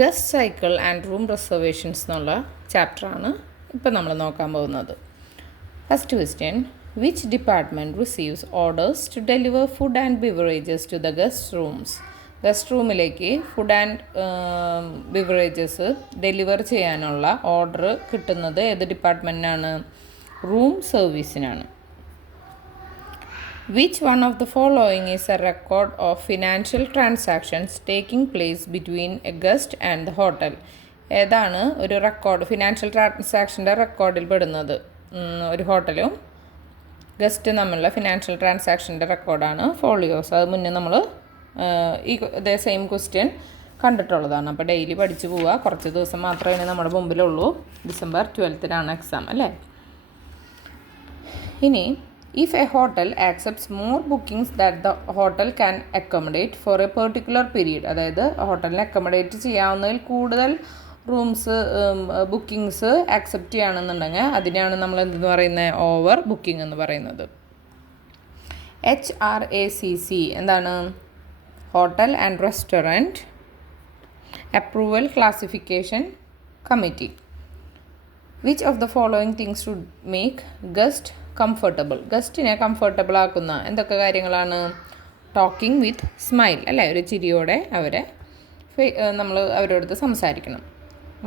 Guest cycle and room reservations എന്നുള്ള ചാപ്റ്ററാണ് ഇപ്പം നമ്മൾ നോക്കാൻ പോകുന്നത്. First question, which department receives orders to deliver food and beverages to the guest rooms? Guest റൂമിലേക്ക് ഫുഡ് ആൻഡ് ബിവറേജസ് ഡെലിവർ ചെയ്യാനുള്ള order കിട്ടുന്നത് ഏത് ഡിപ്പാർട്ട്മെൻറ്റിനാണ്? റൂം സർവീസിനാണ്. Which one of the following is a record of financial transactions taking place between a guest and the hotel? ഏതാണ് ഒരു record, financial ട്രാൻസാക്ഷൻ്റെ റെക്കോർഡിൽ പെടുന്നത്? ഒരു ഹോട്ടലും ഗസ്റ്റും തമ്മിലുള്ള ഫിനാൻഷ്യൽ ട്രാൻസാക്ഷൻ്റെ റെക്കോർഡാണ് ഫോളിയോസ്. അത് മുന്നേ നമ്മൾ ഇതേ സെയിം ക്വസ്റ്റ്യൻ കണ്ടിട്ടുള്ളതാണ്. അപ്പോൾ ഡെയിലി പഠിച്ചു പോവുക. കുറച്ച് ദിവസം മാത്രമേ നമ്മുടെ മുമ്പിലുള്ളൂ. ഡിസംബർ 12 എക്സാം അല്ലേ? ഇനി, if a hotel accepts more bookings that the hotel can accommodate for a particular period, അതായത് ഹോട്ടലിനെ അക്കോമഡേറ്റ് ചെയ്യാവുന്നതിൽ കൂടുതൽ റൂംസ് ബുക്കിങ്സ് ആക്സെപ്റ്റ് ചെയ്യുകയാണെന്നുണ്ടെങ്കിൽ അതിനെയാണ് നമ്മൾ എന്തെന്ന് പറയുന്നത്? ഓവർ ബുക്കിംഗ് എന്ന് പറയുന്നത്. HRACC എന്താണ്? Hotel and restaurant approval classification committee. Which of the following things should make guest comfortable? ഗസ്റ്റിനെ കംഫർട്ടബിൾ ആക്കുന്ന എന്തൊക്കെ കാര്യങ്ങളാണ്? ടോക്കിംഗ് വിത്ത് സ്മൈൽ, അല്ലേ? ഒരു ചിരിയോടെ നമ്മൾ അവരോട് സംസാരിക്കണം.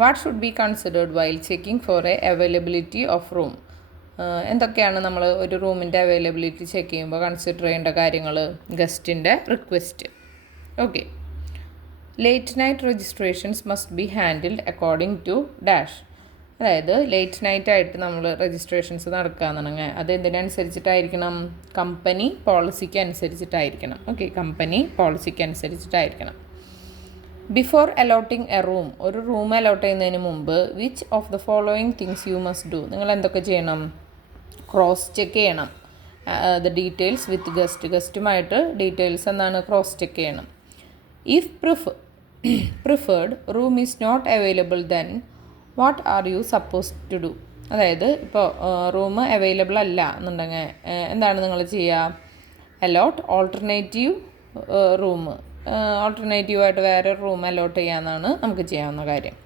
What should be considered while checking for a availability of room? എന്തൊക്കെയാണ് നമ്മൾ ഒരു റൂമിൻ്റെ അവൈലബിലിറ്റി ചെക്ക് ചെയ്യുമ്പോൾ കൺസിഡർ ചെയ്യേണ്ട കാര്യങ്ങൾ? ഗസ്റ്റിൻ്റെ request. Okay. Late night registrations must be handled according to dash. അതായത് ലേറ്റ് നൈറ്റായിട്ട് നമ്മൾ രജിസ്ട്രേഷൻസ് നടക്കുകയെന്നുണ്ടെങ്കിൽ അത് എന്തിനനുസരിച്ചിട്ടായിരിക്കണം? കമ്പനി പോളിസിക്ക് അനുസരിച്ചിട്ടായിരിക്കണം. ഓക്കെ, കമ്പനി പോളിസിക്ക് അനുസരിച്ചിട്ടായിരിക്കണം. ബിഫോർ അലോട്ടിങ് എ റൂം, ഒരു റൂം അലോട്ട് ചെയ്യുന്നതിന് മുമ്പ് which of the following things you must do? നിങ്ങൾ എന്തൊക്കെ ചെയ്യണം? ക്രോസ് ചെക്ക് ചെയ്യണം ദ ഡീറ്റെയിൽസ് വിത്ത് ഗസ്റ്റുമായിട്ട് ഡീറ്റെയിൽസ് എന്താണ്? ക്രോസ് ചെക്ക് ചെയ്യണം. If preferred room is not available then what are you suppose to do? അതായത് ഇപ്പോൾ റൂം അവൈലബിൾ അല്ല എന്നുണ്ടെങ്കിൽ എന്താണ് നിങ്ങൾ ചെയ്യുക? അലോട്ട് ഓൾട്ടർനേറ്റീവ് റൂം, ഓൾട്ടർനേറ്റീവായിട്ട് വേറെ റൂം അലോട്ട് ചെയ്യാമെന്നാണ് നമുക്ക് ചെയ്യാവുന്ന കാര്യം.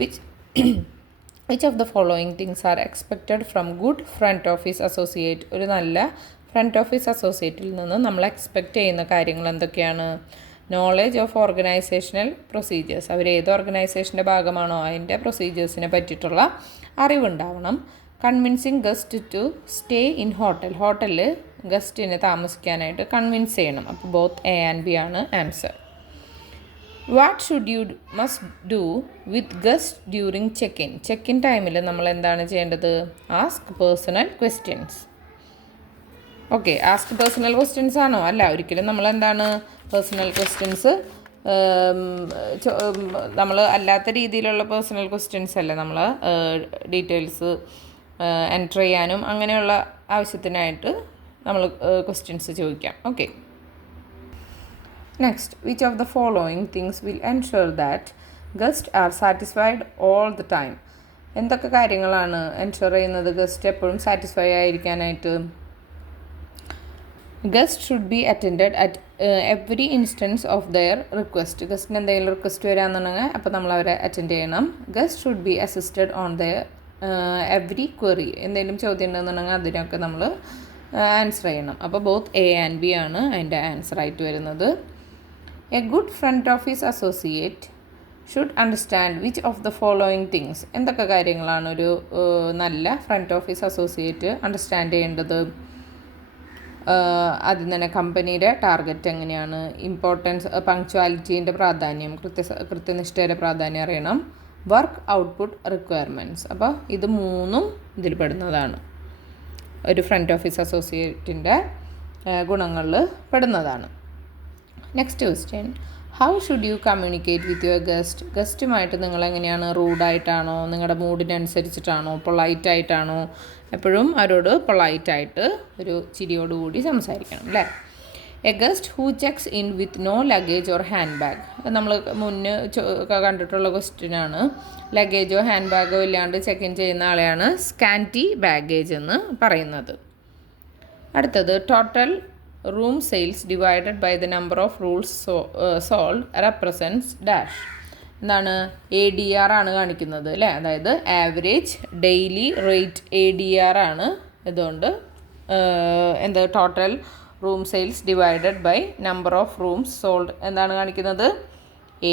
Which of the following things are expected from good friend office associate? ഒരു നല്ല ഫ്രണ്ട് ഓഫീസ് അസോസിയേറ്റിൽ നിന്ന് നമ്മൾ എക്സ്പെക്റ്റ് ചെയ്യുന്ന കാര്യങ്ങൾ എന്തൊക്കെയാണ്? നോളേജ് ഓഫ് ഓർഗനൈസേഷണൽ പ്രൊസീജിയേഴ്സ്, അവർ ഏത് ഓർഗനൈസേഷൻ്റെ ഭാഗമാണോ അതിൻ്റെ പ്രൊസീജിയേഴ്സിനെ പറ്റിയിട്ടുള്ള അറിവുണ്ടാവണം. Convincing guest to stay in hotel, ഹോട്ടലിൽ ഗസ്റ്റിനെ താമസിക്കാനായിട്ട് കൺവിൻസ് ചെയ്യണം. അപ്പോൾ ബോത്ത് എ ആൻഡ് ബി ആണ് answer. What should you must do with guest during check in ടൈമിൽ നമ്മൾ എന്താണ് ചെയ്യേണ്ടത്? Ask personal questions. Okay, ask personal questions ആണോ? അല്ല, ഒരിക്കലും നമ്മൾ എന്താണ് പേഴ്സണൽ ക്വസ്റ്റ്യൻസ് നമ്മൾ അല്ലാത്ത രീതിയിലുള്ള പേഴ്സണൽ ക്വസ്റ്റ്യൻസ് അല്ല, നമ്മൾ ഡീറ്റെയിൽസ് എൻറ്റർ ചെയ്യാനും അങ്ങനെയുള്ള ആവശ്യത്തിനായിട്ട് നമ്മൾ ക്വസ്റ്റ്യൻസ് ചോദിക്കാം. Okay. Next, which of the following things will ensure that guest are satisfied all the time? എന്തൊക്കെ കാര്യങ്ങളാണ് എൻഷുർ ചെയ്യുന്നത് ഗസ്റ്റ് എപ്പോഴും സാറ്റിസ്ഫൈ ആയിരിക്കാനായിട്ട്? Guest should be attended at every instance of their request. ഗസ്റ്റിന് എന്തെങ്കിലും റിക്വസ്റ്റ് വരാമെന്നുണ്ടെങ്കിൽ അപ്പോൾ നമ്മൾ അവരെ അറ്റൻഡ് ചെയ്യണം. Guest should be assisted on their every query, എന്തെങ്കിലും ചോദ്യം ഉണ്ടെന്നുണ്ടെങ്കിൽ അതിനൊക്കെ നമ്മൾ ആൻസർ ചെയ്യണം. അപ്പോൾ ബോത്ത് എ ആൻഡ് ബി ആണ് അതിൻ്റെ ആൻസർ ആയിട്ട് വരുന്നത്. A good friend office associate should understand which of the following things? എന്തൊക്കെ കാര്യങ്ങളാണ് ഒരു നല്ല ഫ്രണ്ട് ഓഫീസ് അസോസിയേറ്റ് അണ്ടർസ്റ്റാൻഡ് ചെയ്യേണ്ടത്? ആദ്യം തന്നെ കമ്പനിയുടെ ടാർഗറ്റ് എങ്ങനെയാണ്, ഇമ്പോർട്ടൻസ്, പങ്ക്ച്വാലിറ്റീൻ്റെ പ്രാധാന്യം, കൃത്യനിഷ്ഠയുടെ പ്രാധാന്യം അറിയണം, വർക്ക് ഔട്ട്പുട്ട് റിക്വയർമെൻറ്റ്സ്. അപ്പോൾ ഇത് മൂന്നും ഇതിൽ പെടുന്നതാണ്, ഒരു ഫ്രണ്ട് ഓഫീസ് അസോസിയേറ്റിൻ്റെ ഗുണങ്ങളിൽ പെടുന്നതാണ്. Next question, how should you communicate with your guest? ഗസ്റ്റുമായിട്ട് നിങ്ങളെങ്ങനെയാണ്? റൂഡായിട്ടാണോ, നിങ്ങളുടെ മൂഡിനനുസരിച്ചിട്ടാണോ, പൊളൈറ്റായിട്ടാണോ? എപ്പോഴും അവരോട് പൊളൈറ്റായിട്ട് ഒരു ചിരിയോടുകൂടി സംസാരിക്കണം, അല്ലേ? A guest who checks in with no luggage or hand bag. നമ്മൾ മുന്നേ കണ്ടിട്ടുള്ള ക്വസ്റ്റ്യനാണ്. ലഗേജോ ഹാൻഡ് ബാഗോ ഇല്ലാണ്ട് ചെക്ക് ഇൻ ചെയ്യുന്ന ആളെയാണ് സ്കാൻറ്റി ബാഗേജ് എന്ന് പറയുന്നത്. അടുത്തത്, total room sales divided by the number of rules solved represents dash. എന്താണ് ADR ആണ് കാണിക്കുന്നത് അല്ലേ, അതായത് ആവറേജ് ഡെയിലി റേറ്റ് ADR ആണ്. ഇതുകൊണ്ട് എന്ത് total room sales divided by number of rooms sold എന്താണ് കാണിക്കുന്നത്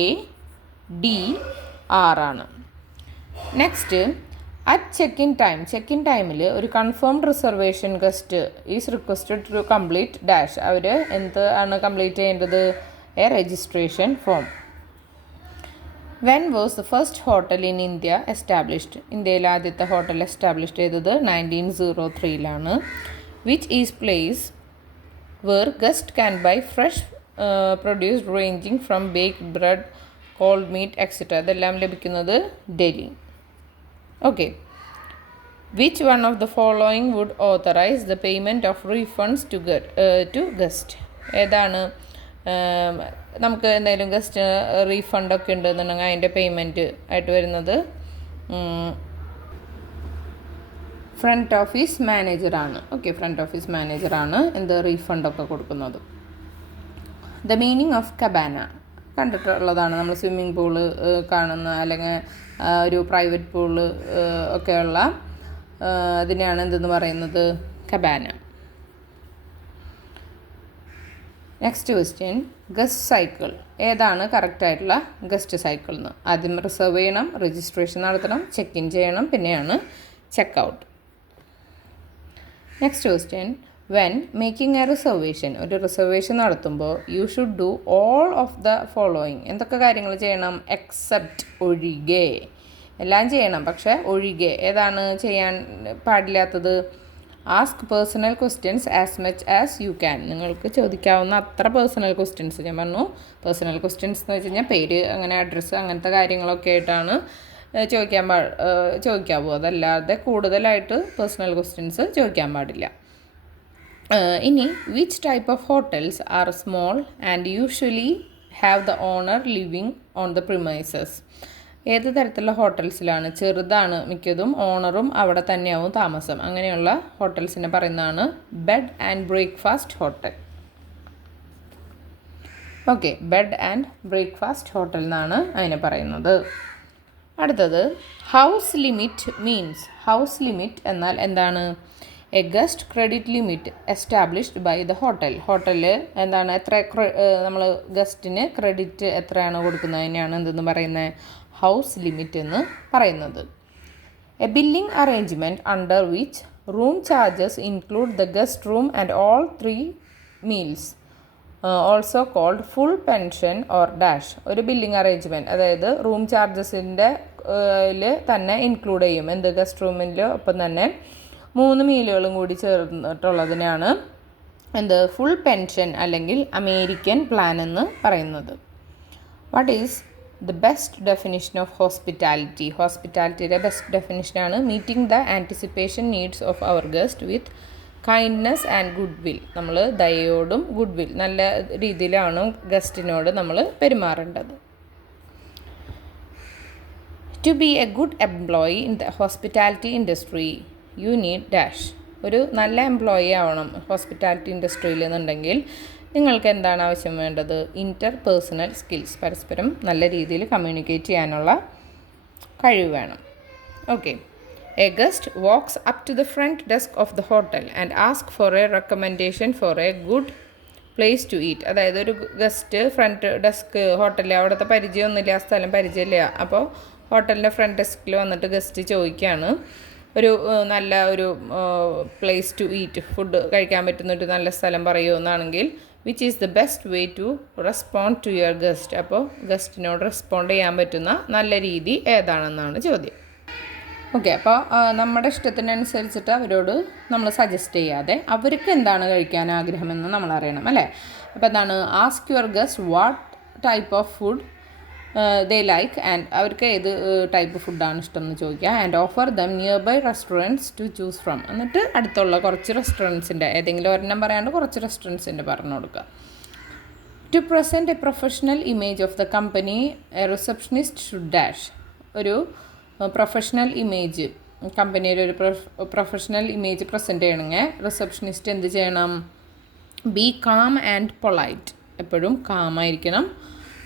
ADR ആണ്. നെക്സ്റ്റ് അറ്റ് ചെക്ക് ഇൻ ടൈമിൽ ഒരു confirmed reservation guest is requested to complete dash. അവർ എന്ത് ആണ് കംപ്ലീറ്റ് ചെയ്യേണ്ടത്? A registration form. When was the first hotel in India established? ഇന്ത്യയിൽ ആദ്യത്തെ ഹോട്ടൽ എസ്റ്റാബ്ലിഷ് ചെയ്തത് 1903 which is place where guest can buy fresh produce ranging from baked bread, cold meat etcetera. ഇതെല്ലാം ലഭിക്കുന്നത് Delhi. Okay. Which one of the following would authorize the payment of refunds to guest? ഏതാണ് നമുക്ക് എന്തെങ്കിലും guest റീഫണ്ടൊക്കെ ഉണ്ടെന്നുണ്ടെങ്കിൽ അതിൻ്റെ payment ആയിട്ട് വരുന്നത് front office മാനേജറാണ്. ഓക്കെ, ഫ്രണ്ട് ഓഫീസ് മാനേജറാണ് എന്ത് റീഫണ്ടൊക്കെ കൊടുക്കുന്നത്. ദ മീനിങ് ഓഫ് കബാന കണ്ടിട്ടുള്ളതാണ്. നമ്മൾ സ്വിമ്മിംഗ് പൂള് കാണുന്ന അല്ലെങ്കിൽ ഒരു പ്രൈവറ്റ് പൂള് ഒക്കെയുള്ള അതിനെയാണ് എന്തെന്ന് പറയുന്നത്? കബാന. നെക്സ്റ്റ് ക്വസ്റ്റ്യൻ, ഗസ്റ്റ് സൈക്കിൾ ഏതാണ് കറക്റ്റായിട്ടുള്ള ഗസ്റ്റ് സൈക്കിൾ എന്ന്? ആദ്യം റിസർവ് ചെയ്യണം, രജിസ്ട്രേഷൻ നടത്തണം, ചെക്ക് ഇൻ ചെയ്യണം, പിന്നെയാണ് check out. Next question, when making A reservation ഒരു റിസർവേഷൻ നടത്തുമ്പോൾ you should do all of the following. എന്തൊക്കെ കാര്യങ്ങൾ ചെയ്യണം? എക്സെപ്റ്റ് ഒഴികെ. എല്ലാം ചെയ്യണം, പക്ഷേ ഒഴികെ ഏതാണ് ചെയ്യാൻ പാടില്ലാത്തത്? Ask personal questions as much as you can. നിങ്ങൾക്ക് ചോദിക്കാവുന്ന അത്ര പേഴ്സണൽ ക്വസ്റ്റ്യൻസ്. ഞാൻ പറഞ്ഞു പേഴ്സണൽ ക്വസ്റ്റ്യൻസ് എന്ന് വെച്ച് കഴിഞ്ഞാൽ പേര്, അങ്ങനെ അഡ്രസ്സ്, അങ്ങനത്തെ കാര്യങ്ങളൊക്കെ ആയിട്ടാണ് ചോദിക്കാവൂ. അതല്ലാതെ കൂടുതലായിട്ട് പേഴ്സണൽ ക്വസ്റ്റ്യൻസ് ചോദിക്കാൻ പാടില്ല. ഇനി which type of hotels are small and usually have the owner living on the premises? ഏത് തരത്തിലുള്ള ഹോട്ടൽസിലാണ്? ചെറുതാണ് മിക്കതും, ഓണറും അവിടെ തന്നെയാവും താമസം. അങ്ങനെയുള്ള ഹോട്ടൽസിനെ പറയുന്നതാണ് bed and breakfast hotel. Okay, bed and breakfast hotel എന്നാണ് അതിനെ പറയുന്നത്. അടുത്തത് house limit means. House limit എന്നാൽ എന്താണ്? A guest credit limit established by the hotel. ഹോട്ടലിൽ എന്താണ് എത്ര നമ്മൾ ഗസ്റ്റിന് ക്രെഡിറ്റ് എത്രയാണോ കൊടുക്കുന്നത് അതിനെയാണ് എന്തെന്ന് പറയുന്നത്? ഹൗസ് ലിമിറ്റ് എന്ന് പറയുന്നത്. A billing arrangement under which room charges include the guest room and all 3 meals also called full pension or dash. ഒരു ബില്ലിംഗ് അറേഞ്ച്മെൻറ്റ്, അതായത് റൂം ചാർജസിൻ്റെ തന്നെ ഇൻക്ലൂഡ് ചെയ്യും എന്ത്? ഗസ്റ്റ് റൂമിൻ്റെ ഒപ്പം തന്നെ 3 മീലുകളും കൂടി ചേർന്നിട്ടുള്ളതിനാണ് എന്ത്? ഫുൾ പെൻഷൻ അല്ലെങ്കിൽ അമേരിക്കൻ പ്ലാൻ എന്ന് പറയുന്നത്. What is the best definition of hospitality? ഹോസ്പിറ്റാലിറ്റിയുടെ ബെസ്റ്റ് ഡെഫിനിഷനാണ് meeting the anticipation needs of our guest with kindness and good will. നമ്മൾ ദയയോടും ഗുഡ് വിൽ നല്ല രീതിയിലാണ് ഗസ്റ്റിനോട് നമ്മൾ പെരുമാറേണ്ടത്. To be a good employee in the hospitality industry you need dash. ഒരു നല്ല എംപ്ലോയി ആവണം ഹോസ്പിറ്റാലിറ്റി ഇൻഡസ്ട്രിയിൽ എന്നുണ്ടെങ്കിൽ നിങ്ങൾക്ക് എന്താണ് ആവശ്യം വേണ്ടത്? ഇൻ്റർ പേഴ്സണൽ സ്കിൽസ്, പരസ്പരം നല്ല രീതിയിൽ കമ്മ്യൂണിക്കേറ്റ് ചെയ്യാനുള്ള കഴിവ് വേണം. Okay, a guest walks up to the front desk of the hotel and ask for a recommendation for a good place to eat. അതായത് ഒരു ഗസ്റ്റ് ഫ്രണ്ട് ഡെസ്ക് ഹോട്ടലിൽ അവിടുത്തെ പരിചയമൊന്നുമില്ല, ആ സ്ഥലം പരിചയമില്ല. അപ്പോൾ ഹോട്ടലിൻ്റെ ഫ്രണ്ട് ഡെസ്കിൽ വന്നിട്ട് ഗസ്റ്റ് ചോദിക്കുകയാണ് ഒരു നല്ല ഒരു പ്ലേസ് ടു ഈറ്റ്, ഫുഡ് കഴിക്കാൻ പറ്റുന്ന ഒരു നല്ല സ്ഥലം പറയുമെന്നാണെങ്കിൽ which is the best way to respond to your guest. അപ്പോൾ ഗസ്റ്റിനോട് റെസ്പോണ്ട് ചെയ്യാൻ പറ്റുന്ന നല്ല രീതി ഏതാണെന്നാണ് ചോദ്യം. ഓക്കെ, അപ്പോൾ നമ്മുടെ ഇഷ്ടത്തിനനുസരിച്ചിട്ട് അവരോട് നമ്മൾ സജസ്റ്റ് ചെയ്യാതെ അവർക്ക് എന്താണ് കഴിക്കാൻ ആഗ്രഹമെന്ന് നമ്മൾ അറിയണം അല്ലേ. അപ്പോൾ എന്താണ്? Ask your guest what type of food they like and അവർക്ക് ഏത് ടൈപ്പ് ഫുഡാണ് ഇഷ്ടം എന്ന് ചോദിക്കുക. And offer them nearby restaurants to choose from. എന്നിട്ട് അടുത്തുള്ള കുറച്ച് റെസ്റ്റോറൻറ്റ്സിൻ്റെ ഏതെങ്കിലും ഒരെണ്ണം പറയാണ്ട് കുറച്ച് റെസ്റ്റോറൻറ്റ്സിൻ്റെ പറഞ്ഞു കൊടുക്കുക. To present a professional image of the company a receptionist should dash. ഒരു പ്രൊഫഷണൽ ഇമേജ്, കമ്പനിയുടെ ഒരു പ്രൊഫഷണൽ ഇമേജ് പ്രസൻറ്റ് ചെയ്യണമെങ്കിൽ റിസപ്ഷനിസ്റ്റ് എന്ത് ചെയ്യണം? Be calm and polite. എപ്പോഴും കാമായിരിക്കണം,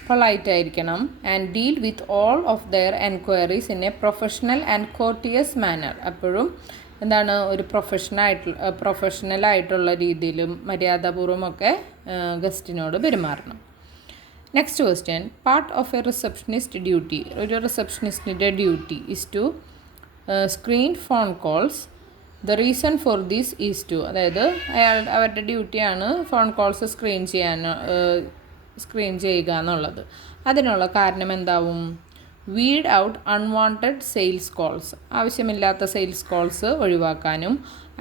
പൊളൈറ്റ് ആയിരിക്കണം and deal with all of their enquiries in a professional and courteous manner. എപ്പോഴും എന്താണ് ഒരു പ്രൊഫഷണലായിട്ടുള്ള രീതിയിലും മര്യാദാപൂർവ്വമൊക്കെ ഗസ്റ്റിനോട് പെരുമാറണം. Next question, part of a receptionist duty. ഒരു റിസപ്ഷനിസ്റ്റിൻ്റെ duty is to screen phone calls. The reason for this is to, അതായത് അവരുടെ ഡ്യൂട്ടിയാണ് ഫോൺ കോൾസ് സ്ക്രീൻ ചെയ്യുക എന്നുള്ളത്. അതിനുള്ള കാരണം എന്താവും? Weed out unwanted sales calls, ആവശ്യമില്ലാത്ത സെയിൽസ് കോൾസ് ഒഴിവാക്കാനും,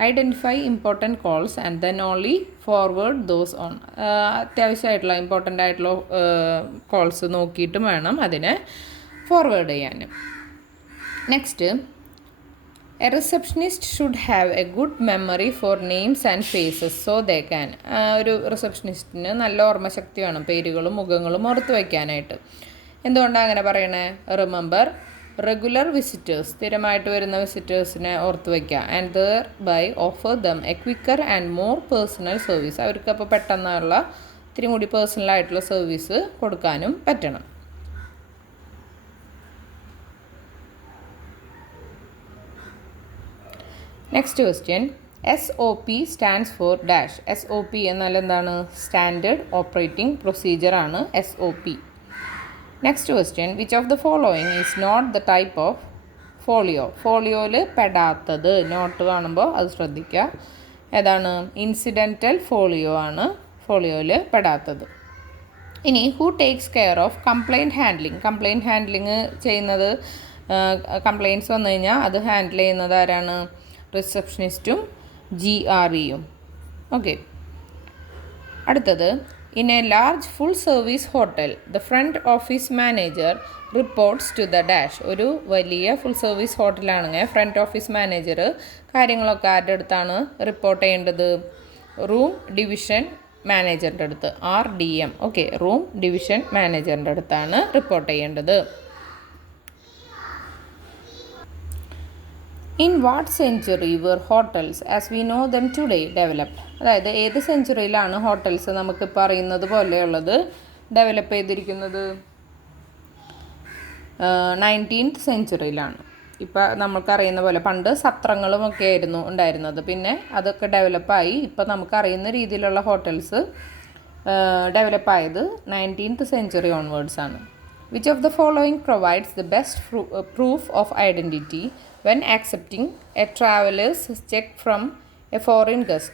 identify important calls and then only forward those on, അത്യാവശ്യമായിട്ടുള്ള ഇമ്പോർട്ടൻ്റ് ആയിട്ടുള്ള കോൾസ് നോക്കിയിട്ടും വേണം അതിനെ ഫോർവേഡ് ചെയ്യാനും. Next, a receptionist should have a good memory for names and faces so they can. ഒരു റിസപ്ഷനിസ്റ്റിന് നല്ല ഓർമ്മശക്തി വേണം, പേരുകളും മുഖങ്ങളും ഓർത്ത് വയ്ക്കാനായിട്ട്. എന്തുകൊണ്ടാണ് അങ്ങനെ പറയണേ? റിമെമ്പർ റെഗുലർ വിസിറ്റേഴ്സ്, സ്ഥിരമായിട്ട് വരുന്ന വിസിറ്റേഴ്സിനെ ഓർത്ത് വയ്ക്കുക. And thereby offer them a quicker and more personal service, അവർക്ക് അപ്പോൾ പെട്ടെന്നുള്ള ഇത്തിരി കൂടി പേഴ്സണലായിട്ടുള്ള സർവീസ് കൊടുക്കാനും പറ്റണം. Next question, SOP stands for dash. SOP എന്നാൽ എന്താണ്? സ്റ്റാൻഡേർഡ് ഓപ്പറേറ്റിംഗ് പ്രൊസീജിയറാണ് SOP. Next question, which of the following is not the type of folio. ഫോളിയോയിൽ പെടാത്തത്, നോട്ട് കാണുമ്പോൾ അത് ശ്രദ്ധിക്കുക. ഏതാണ്? ഇൻസിഡൻറ്റൽ ഫോളിയോ ആണ് ഫോളിയോയിൽ പെടാത്തത്. ഇനി who takes care of complaint handling. Complaint handling ചെയ്യുന്നത്, കംപ്ലയിൻറ്റ്സ് വന്നു കഴിഞ്ഞാൽ അത് ഹാൻഡിൽ ചെയ്യുന്നത് ആരാണ്? റിസപ്ഷനിസ്റ്റും GREയും. ഓക്കെ, അടുത്തത്, in a large full service hotel the front office manager reports to the dash. ഒരു വലിയ ഫുൾ സർവീസ് ഹോട്ടലാണെങ്കിൽ ഫ്രണ്ട് ഓഫീസ് മാനേജർ കാര്യങ്ങളൊക്കെ ആരുടെ അടുത്താണ് റിപ്പോർട്ട് ചെയ്യേണ്ടത്? റൂം ഡിവിഷൻ മാനേജറിൻ്റെ അടുത്ത്, RDM. ഓക്കെ, റൂം ഡിവിഷൻ മാനേജറിൻ്റെ അടുത്താണ് റിപ്പോർട്ട് ചെയ്യേണ്ടത്. In what century were hotels as we know them today developed? അതായത് ഏത് സെഞ്ച്വറിയിലാണ് ഹോട്ടൽസ് നമുക്കിപ്പോൾ അറിയുന്നത് പോലെയുള്ളത് ഡെവലപ്പ് ചെയ്തിരിക്കുന്നത്? 19th സെഞ്ച്വറിയിലാണ്. ഇപ്പോൾ നമുക്കറിയുന്ന പോലെ പണ്ട് സത്രങ്ങളുമൊക്കെ ആയിരുന്നു ഉണ്ടായിരുന്നത്. പിന്നെ അതൊക്കെ ഡെവലപ്പായി ഇപ്പോൾ നമുക്കറിയുന്ന രീതിയിലുള്ള ഹോട്ടൽസ് ഡെവലപ്പായത് 19th സെഞ്ച്വറി ഓൺവേർഡ്സ് ആണ്. Which of the following provides the best proof of identity when accepting a traveler's check from a foreign guest?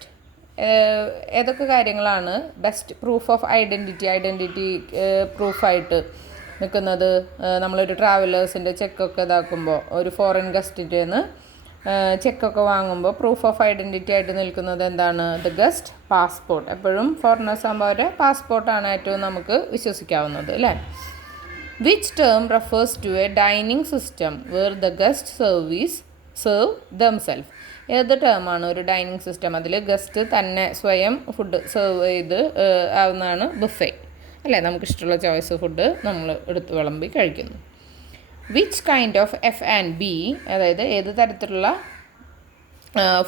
ഏതൊക്കെ കാര്യങ്ങളാണ് ബെസ്റ്റ് പ്രൂഫ് ഓഫ് ഐഡൻറ്റിറ്റി പ്രൂഫായിട്ട് നിൽക്കുന്നത്? നമ്മളൊരു ട്രാവലേഴ്സിൻ്റെ ചെക്കൊക്കെ ഇതാക്കുമ്പോൾ, ഒരു ഫോറിൻ ഗസ്റ്റിൻ്റെ നിന്ന് ചെക്കൊക്കെ വാങ്ങുമ്പോൾ പ്രൂഫ് ഓഫ് ഐഡൻറ്റിറ്റി ആയിട്ട് നിൽക്കുന്നത് എന്താണ്? The guest passport. എപ്പോഴും ഫോറിനേഴ്സ് ആകുമ്പോൾ അവരുടെ പാസ്പോർട്ടാണ് ഏറ്റവും നമുക്ക് വിശ്വസിക്കാവുന്നത്, അല്ലേ? Which term refers to a dining system where the guests serve themselves? ഏത് ടേമാണ് ഒരു ഡൈനിങ് സിസ്റ്റം? അതിൽ ഗസ്റ്റ് തന്നെ സ്വയം ഫുഡ് സെർവ് ചെയ്ത് ആവുന്നതാണ് ബുഫേ, അല്ലേ? നമുക്കിഷ്ടമുള്ള ചോയ്സ് ഫുഡ് നമ്മൾ എടുത്ത് വിളമ്പി കഴിക്കുന്നു. വിച്ച് കൈൻഡ് ഓഫ് F&B, അതായത് ഏത് തരത്തിലുള്ള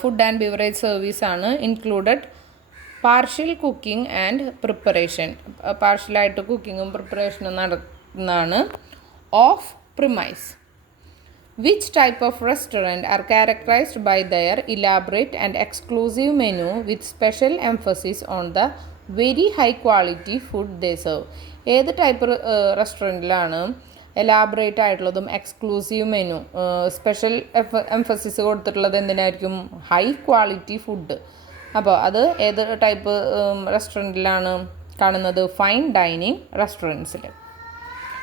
ഫുഡ് ആൻഡ് ബിവറേജ് സർവീസാണ് included partial cooking and preparation? പാർഷ്യലായിട്ട് കുക്കിങ്ങും പ്രിപ്പറേഷനും നടത്തുന്നതാണ് off premise. Which type of restaurant are characterized by their elaborate and exclusive menu with special emphasis on the very high quality food they serve? ഏത് type റെസ്റ്റോറൻറ്റിലാണ് elaborate ആയിട്ടുള്ളതും exclusive menu special emphasis കൊടുത്തിട്ടുള്ളത് എന്തിനായിരിക്കും? High quality food. അപ്പോൾ അത് ഏത് type റെസ്റ്റോറൻറ്റിലാണ് കാണുന്നത്? ഫൈൻ ഡൈനിങ് റെസ്റ്റോറൻറ്റ്സിൽ.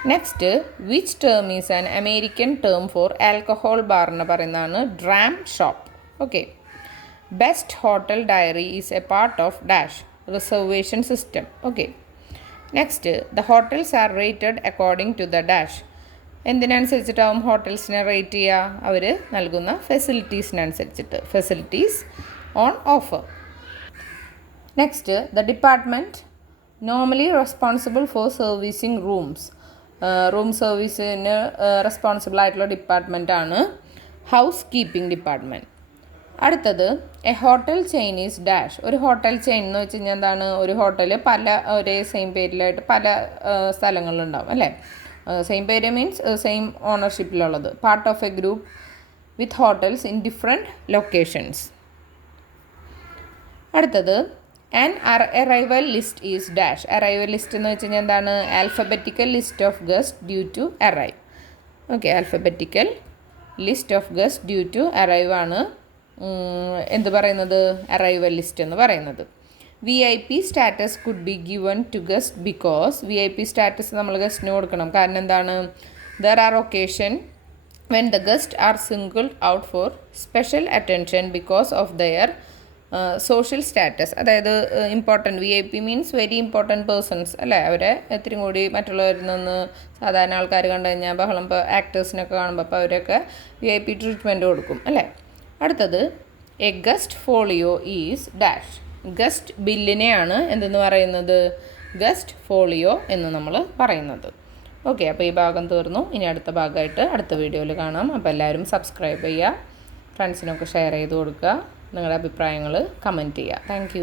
Next, which term is an American term for alcohol bar എന്ന് പറയുന്നതാണ് dram shop. Okay, best hotel diary is a part of dash reservation system. Okay, next, the hotels are rated according to the dash. എന്തിനനുസരിച്ചിട്ടാവും ഹോട്ടൽസിനെ rate ചെയ്യുക? അവർ നൽകുന്ന ഫെസിലിറ്റീസിനനുസരിച്ചിട്ട്, facilities on offer. Next, the department normally responsible for servicing rooms. Room സർവീസിന് responsible ആയിട്ടുള്ള ഡിപ്പാർട്ട്മെൻറ്റാണ് house keeping department. അടുത്തത് A hotel chain is dash. ഒരു ഹോട്ടൽ ചെയിൻ എന്ന് വെച്ച് കഴിഞ്ഞാൽ എന്താണ്, ഒരു ഹോട്ടൽ പല ഒരേ സെയിം പേരിലായിട്ട് പല സ്ഥലങ്ങളിലുണ്ടാവും അല്ലേ. സെയിം പേര് മീൻസ് സെയിം ഓണർഷിപ്പിലുള്ളത്. Part of a group with hotels in different locations. അടുത്തത് an arrival list is dash. Arrival list എന്ന് വെച്ച് കഴിഞ്ഞാൽ എന്താണ്, alphabetical list of guest due to arrive. Okay, alphabetical list of guest due to arrive ആണ് എന്ത് പറയുന്നത്, arrival list എന്ന് പറയുന്നത്. VIP status could be given to guest because VIP status നമ്മൾ ഗസ്റ്റിന് കൊടുക്കണം. കാരണം എന്താണ്, there are occasion when the guest are singled out for special attention because of their social status. അതായത് important, VIP means very important persons അല്ലേ. അവരെ ഇത്തിരി കൂടി മറ്റുള്ളവരിൽ നിന്ന് സാധാരണ ആൾക്കാർ കണ്ടു കഴിഞ്ഞാൽ ബഹളം, ഇപ്പോൾ ആക്ടേഴ്സിനൊക്കെ കാണുമ്പോൾ അപ്പോൾ അവരൊക്കെ VIP ട്രീറ്റ്മെൻറ്റ് കൊടുക്കും അല്ലേ. അടുത്തത് a guest folio is dash. Guest ബില്ലിനെയാണ് എന്തെന്ന് പറയുന്നത്, ഗസ്റ്റ് ഫോളിയോ എന്ന് നമ്മൾ പറയുന്നത്. ഓക്കെ, അപ്പോൾ ഈ ഭാഗം തീർന്നു. ഇനി അടുത്ത ഭാഗമായിട്ട് അടുത്ത വീഡിയോയിൽ കാണാം. അപ്പോൾ എല്ലാവരും സബ്സ്ക്രൈബ് ചെയ്യുക, ഫ്രണ്ട്സിനൊക്കെ ഷെയർ ചെയ്ത് കൊടുക്കുക, നിങ്ങളുടെ അഭിപ്രായങ്ങൾ കമൻറ്റ് ചെയ്യുക. താങ്ക്